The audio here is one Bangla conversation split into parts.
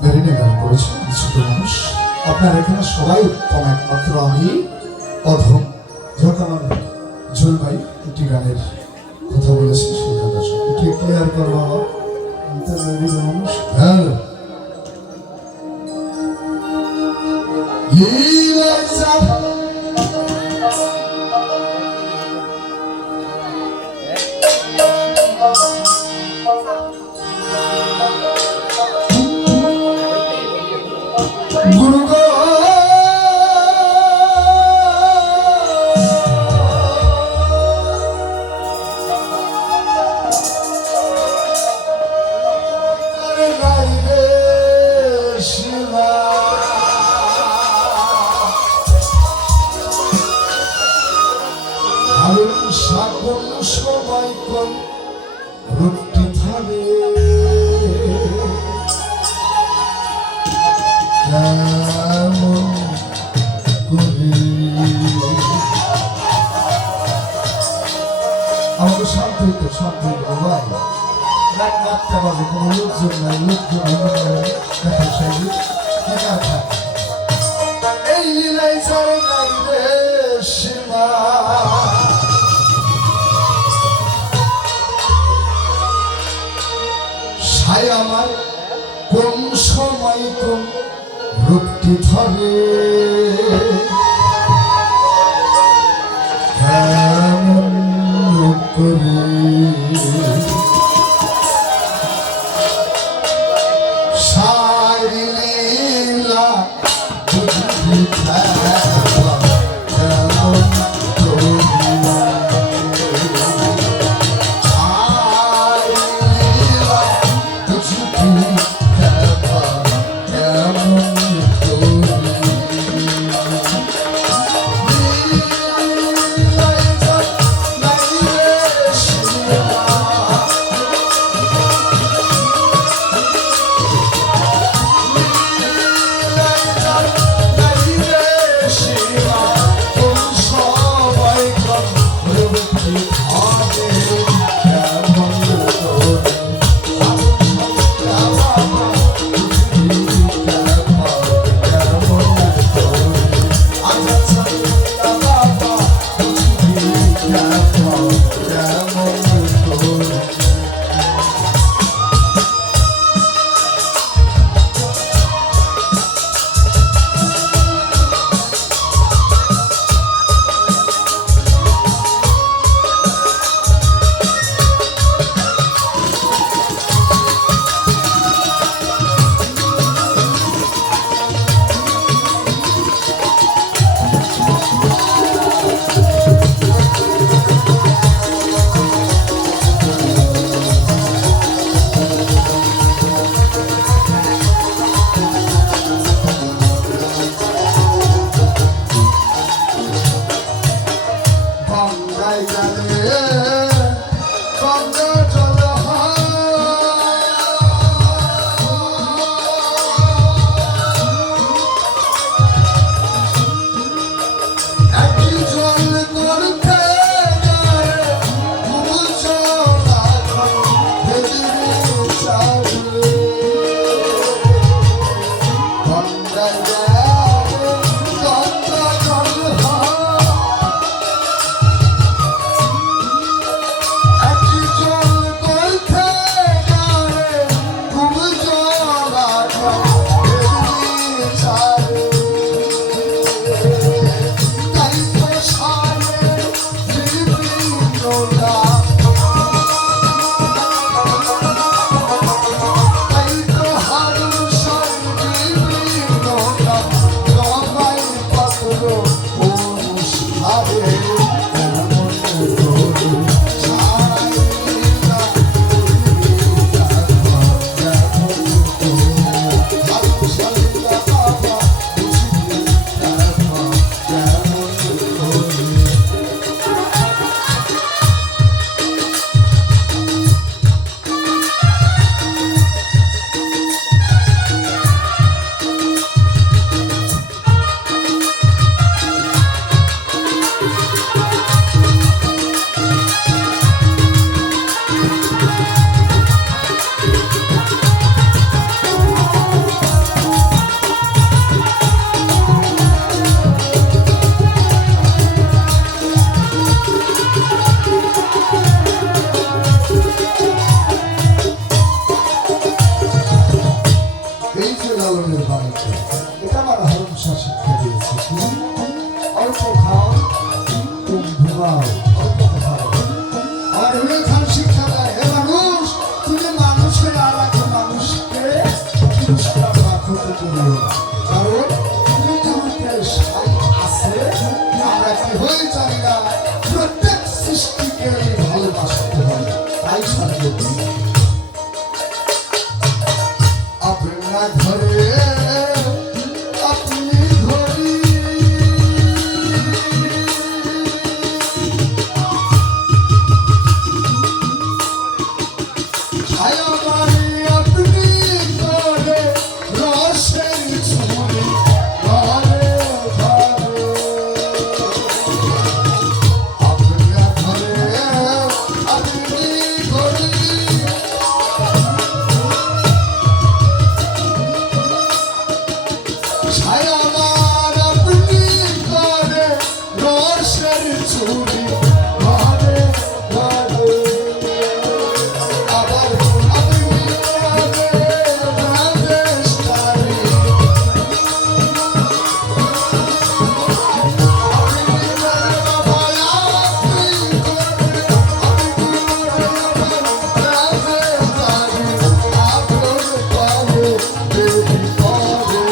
মেরিনে গান করেছে ছোট মানুষ। আপনার এখানে সবাই উত্তম, একমাত্র আমি অধম। যখন আমি ঝোল ভাই একটি গানের কথা বলেছি, সেই কথা একটু ক্লিয়ার করবো আমার মানুষ। হ্যাঁ সবাই কোন রুটি খাবে কেমন করে? আমাকে শান্ত হইতে শান্ত হইতে ভাই, রাত 8টা বাজে, কোনো লোকজন নাই, লোকজন এই লীলাই চলে নাই রে সীমা। আমার কোন সময় কোন রূপটি ধরে কেমন করে? সারিলীলা বুঝি মঙ্গলের বাণিজ্য। এটা আমার হরমশা শিক্ষা দিয়েছে কি অল্প খাও তুম ঘুমাও, অল্প খাও। আর রুবেল খান শিক্ষা দেয়, হে মানুষ, তুমি মানুষের আর এক মানুষকে পুরস্কার বা ক্ষতি করিও না, কারণ পৃথিবীতে সাই আছে, আমরা কি হয়ে জানি না, প্রত্যেক সৃষ্টিকে ভালোবাসতে হবে, তাই সাথে আপনার ঘরে আপনি ঘরে ছায়া বাড়ি আপনি ঘরে রসের ছুরি ঘরে ঘরে আপনার ঘরে আপনি ঘরে ছায়া আমার আপনি ঘরে রসের ছুরি ঘরে ঘরে আবার আপনি ঘরে রাধেশ তারি আপনি ঘরে বাবা আপনি ঘরে রাধেশ তারি আপনার পাবে দেবী পাবে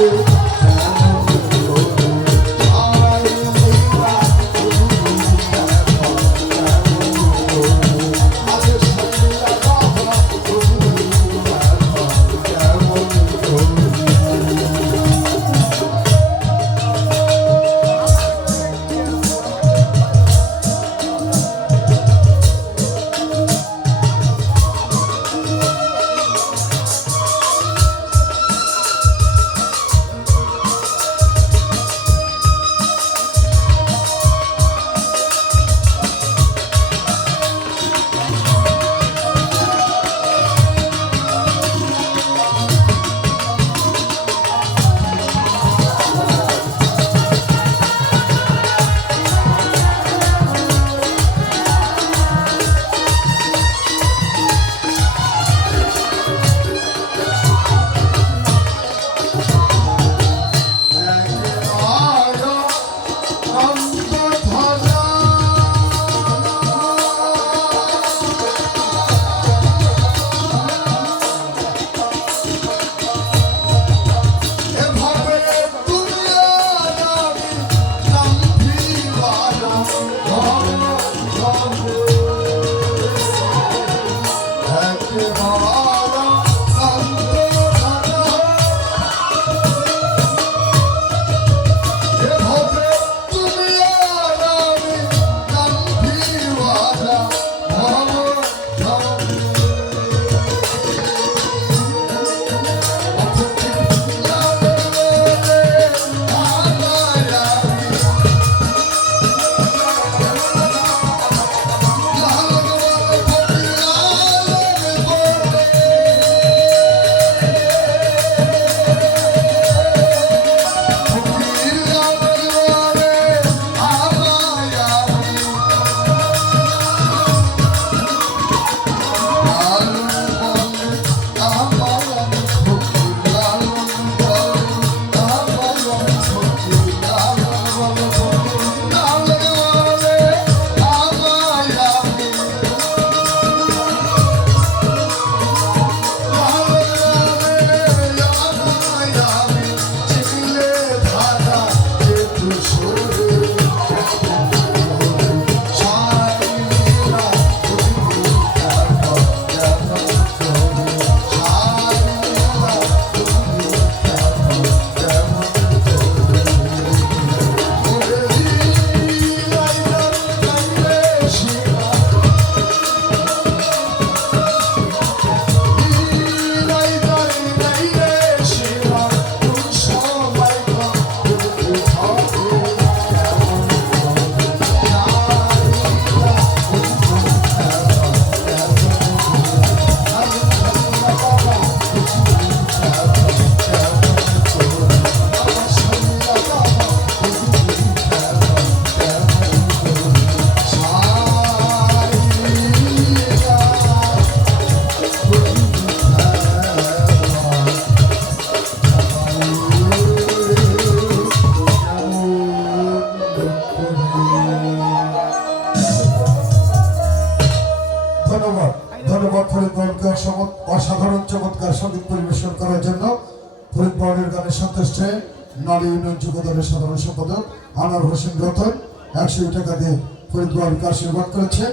বাউলের গানে সন্তুষ্ট হয়ে নারী উন্নয়ন যুব দলের সাধারণ সম্পাদক আনোয়ার হোসেন রতন 100 টাকা দিয়ে ফরিদ বাউলকে আশীর্বাদ করেছে।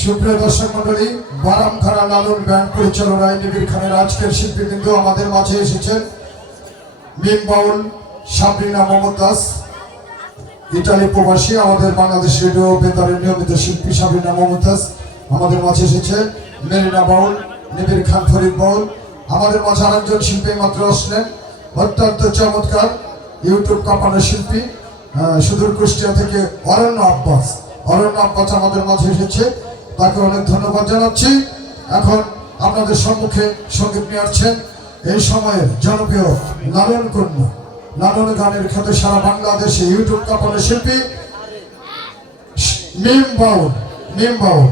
সুপ্রিয় দর্শক মন্ডলী, বারামখানা লালন ব্যান্ড পরিচালনায় নিবিড় খানের আজকের শিল্পীবৃন্দ আমাদের মাঝে এসেছেন। মিম বাউল সাবরিনা মমতাজ, ইটালি প্রবাসী, আমাদের বাংলাদেশ রেডিও বেতারের নিয়মিত শিল্পী সাবরিনা মমতাজ আমাদের মাঝে এসেছে। মেরিনা বাউল, নিবিড় খান ফরিদ বাউল, আমাদের মাঝে আরেকজন শিল্পী মাত্র আসলেন, অত্যন্ত চমৎকার ইউটিউব কাঁপানো শিল্পী সুদূর কুষ্টিয়া থেকে অরণ্য আব্বাস আমাদের মাঝে এসেছে, তাকে অনেক ধন্যবাদ জানাচ্ছি। এখন আপনাদের সম্মুখে সঙ্গীত নিয়ে আসছেন এই সময়ের জনপ্রিয় লালন কন্যা, লালন গানের খ্যাত সারা বাংলাদেশে ইউটিউব কাঁপানো শিল্পী মিম বাউল।